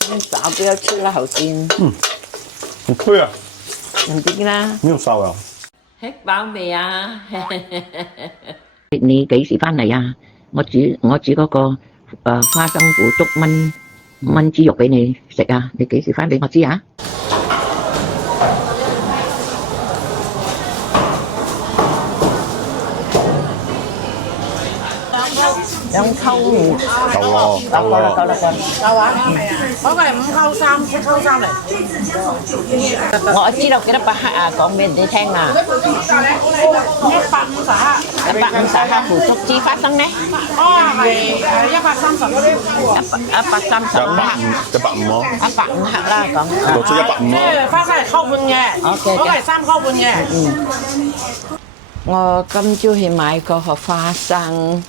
手比較粗啦，頭先。唔推啊！唔知啦。呢個瘦啊！吃飽未啊？你幾時翻嚟啊？我煮嗰個花生腐竹炆豬肉俾你食啊！你幾時翻俾我知啊？兩溝唔夠咯，夠咯。夠啊！嗰個係5溝3 7溝3嚟。我知道幾多百克啊？講俾你聽啊！150克腐竹枝花生呢？哦，係130。150咯。150克啦，講。落咗150咯。花生係溝半嘅，嗰個係3溝半嘅。我今朝去買個盒花生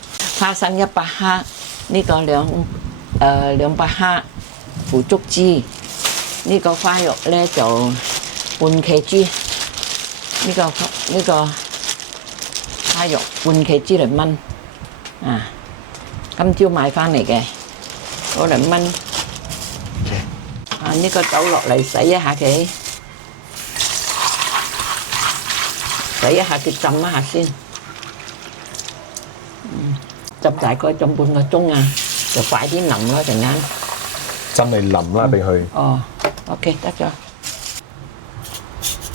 100克，呢個200克腐竹枝，呢個花肉咧就半 kg，呢個花肉半 kg 嚟炆啊！今朝買翻嚟嘅，攞嚟炆啊！呢個倒落嚟洗一下佢，洗一下佢，浸一下先。浸大概浸半個鐘啊，就快啲腍咯陣間。真係腍啦，俾佢。哦 ，OK 得咗。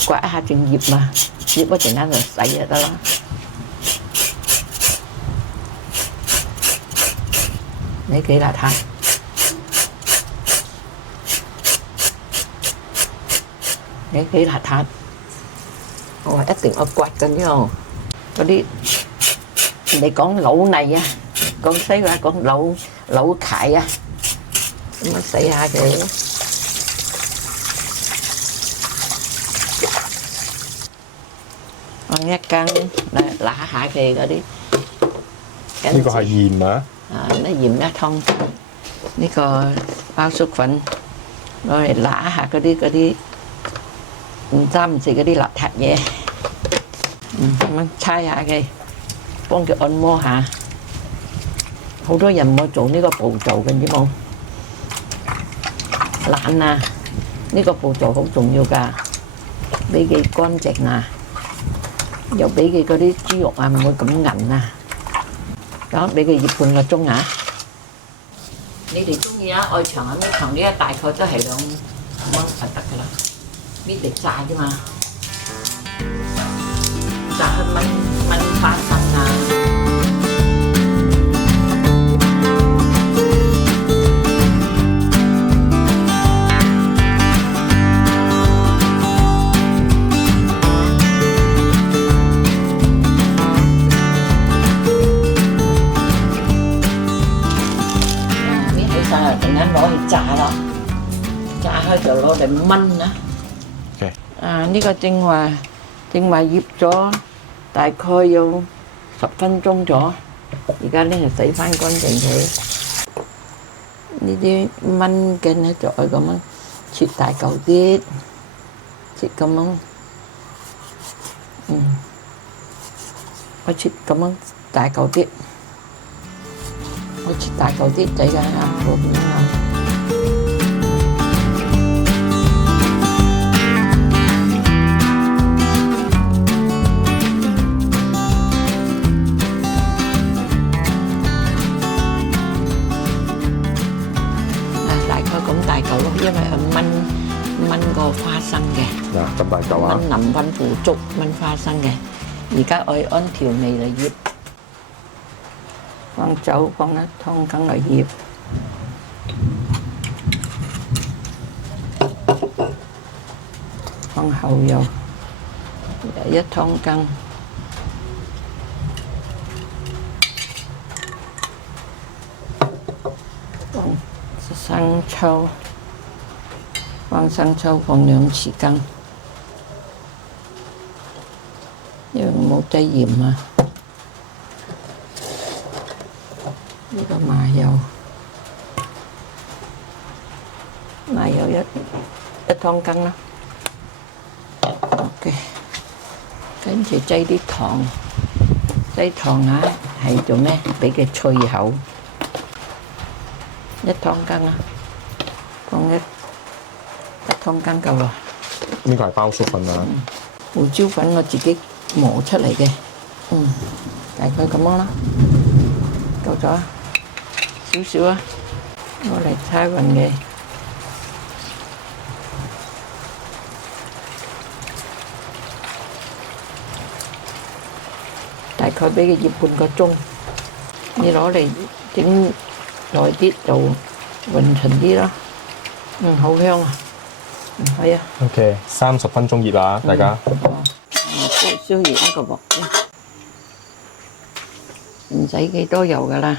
刮一下淨葉嘛，葉嗰陣間就洗就得啦。你幾邋遢？你幾邋遢？我話一定要刮緊呢個嗰啲。你講老泥啊，廣西話講老楷啊，咁樣洗下佢。放一羹嚟揦下佢嗰啲。呢個係鹽啊？啊，呢鹽1湯，呢個包粟粉攞嚟揦下嗰啲唔爭唔食嗰啲邋遢嘢。咁樣搓下佢。幫佢按摩下，好多人冇做呢個步驟嘅，知冇？懶啊！呢個步驟好重要㗎，俾佢乾淨啊，又俾佢嗰啲豬肉啊唔會咁韌啊。咁俾佢醃半個鐘啊！你哋中意啊？愛長啊咩長？呢一大概都係2蚊就得㗎啦，搣嚟炸啫嘛，炸去炆花生啊！搣起晒啦，陣間攞去炸咯，炸開就攞嚟炆啦。呢個正話醃咗。大概有10分鐘咗，而家呢就洗翻乾淨佢。呢啲炆嘅呢就係咁樣切大嚿啲，切咁樣，我切咁樣大嚿啲，我切大嚿啲仔嘅啊，咁樣啊。因為係炆個花生嘅，嗱咁大嚿啊！炆腍粉腐竹炆花生嘅，而家我按調味嚟醃，放酒放一湯羹嚟醃，放後油1湯羹，放生抽。放生抽放2匙羹，因為冇擠鹽啊。呢個麻油一湯羹啦。OK，跟住擠啲糖，擠糖啊係做咩？俾佢脆口。1湯羹啊。放一湯羹夠啦。呢個係包粟粉啊，胡椒粉我自己磨出嚟嘅，大概咁樣啦，夠咗啊，少少啊，我嚟猜勻嘅，大概俾佢醃半個鐘，你攞嚟整耐啲就勻勻啲啦，好香啊！係啊。OK， 30分鐘熱啦，大家。燒熱一個鑊先，唔使幾多油噶啦。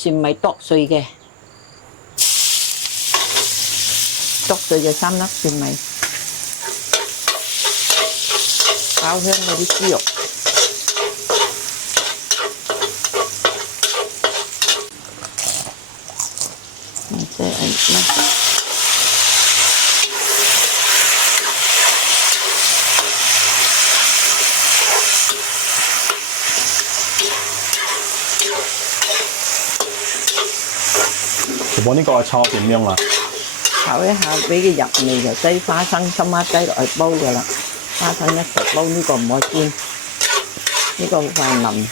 全米剁碎嘅，剁碎嘅3粒蒜米，爆香嗰啲豬肉，即係乜？我呢個炒點樣啊？炒一下俾佢入味就擠花生、深蝦雞落去煲噶啦。花生一熟煲，呢個唔可以煎，呢個好快腍。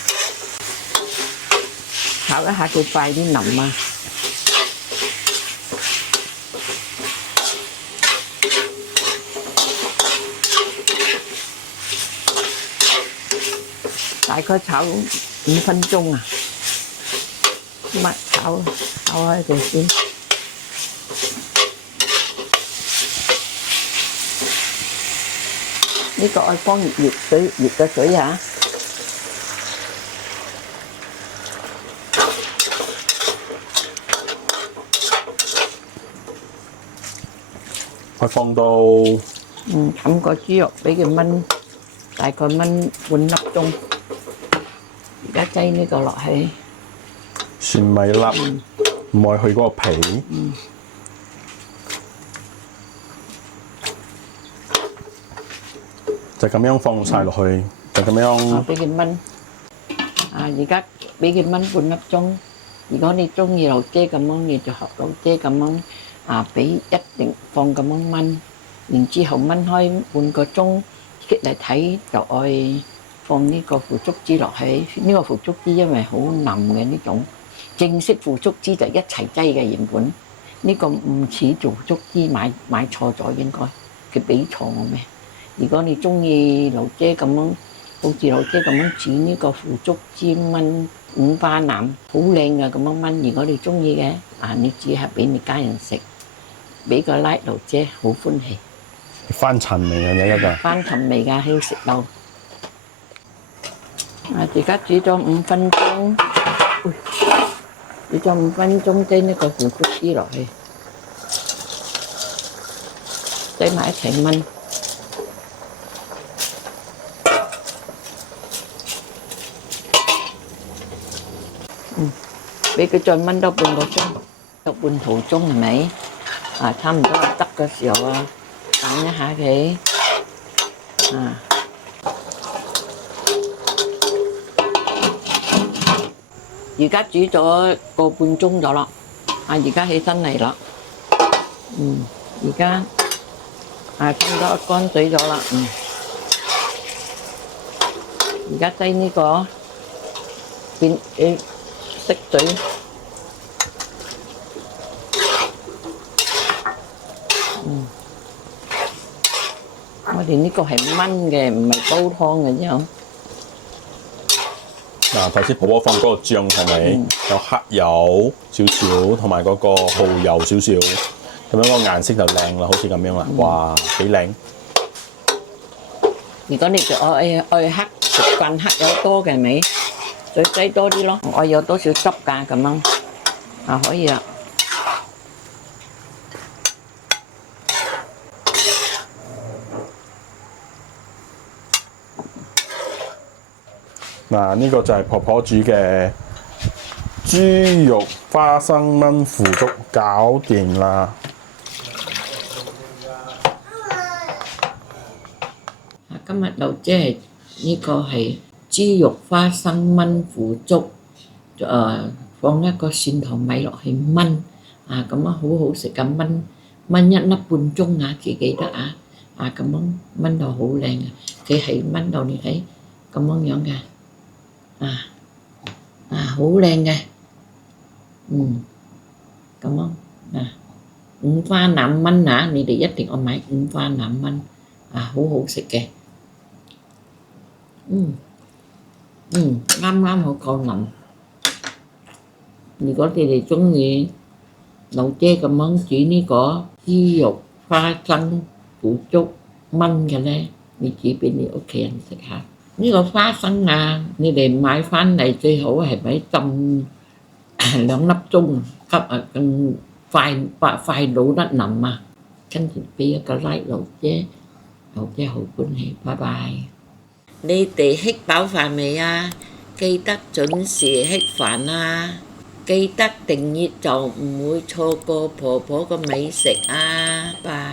炒一下佢快啲腍啊！大概炒5分鐘啊！咪炒開佢先。呢個愛放熱嘅水啊！我放到冚個豬肉俾佢燜，大概燜半粒鐘。而家擠呢個落去。蒜米粒，唔愛去嗰個皮。就咁樣放晒落去，就咁樣。俾佢燜。而家俾佢燜半粒鐘。如果你中意老姐咁樣，你就學老姐咁樣俾一定放咁樣燜。然之後燜開半個鐘，激嚟睇就愛放呢個腐竹枝落去。呢個腐竹枝因為好腍嘅呢種。正式腐竹枝就一齊擠嘅原本，呢個唔似腐竹枝買錯咗應該，佢俾錯我咩？如果你中意老姐咁樣，好似老姐咁樣煮呢個腐竹枝燜5花腩，好靚嘅咁樣燜。如果你中意嘅，你煮下俾你家人食，俾個 like 老姐好歡喜。翻尋味嘅一個。翻尋味㗎，喺度食到。而家煮咗5分鐘。煮咗5分鐘，擠呢個腐竹枝落去，擠埋一齊燜。俾佢再燜多半個鐘，到半途中係咪？差唔多得嘅時候揀一下佢，而家煮咗個半鐘咗啦，而家起身嚟啦，而家差唔多乾水咗啦，而家擠呢個變色水，我哋呢個係燜嘅，唔係煲湯嘅啫。嗱，頭先婆婆放嗰個醬係咪有黑油少少，同埋嗰個蠔油少少，咁樣個顏色就靚啦，好似咁樣啦，哇，幾靚！如果你就愛黑食慣黑油多嘅咪，再擠多啲咯。我有多少汁㗎咁樣啊，可以啦。嗱，呢個就係婆婆煮嘅豬肉花生炆腐竹，搞掂啦！今日就即係呢個係豬肉花生炆腐竹，放一個蒜頭米落去炆，咁樣好好食咁炆一粒半鐘啊，記得啊，咁樣炆到好靚啊，佢係炆到你睇咁樣嘅，好靚嘅，咁樣五花腩炆啊，你哋一定要買五花腩炆，好好食嘅。啱啱好夠腍。如果你哋中意老姐咁樣煮呢個豬肉花生腐竹炆嘅咧，你煮俾你屋企人食下。呢個花生啊，你哋買翻嚟最好係咪浸2粒鐘，更快老得腍啊！跟住俾一個 like 老姐好歡喜，拜拜。你哋吃飽飯未啊？記得準時吃飯啊！記得訂閱就唔會錯過婆婆嘅美食啊！拜。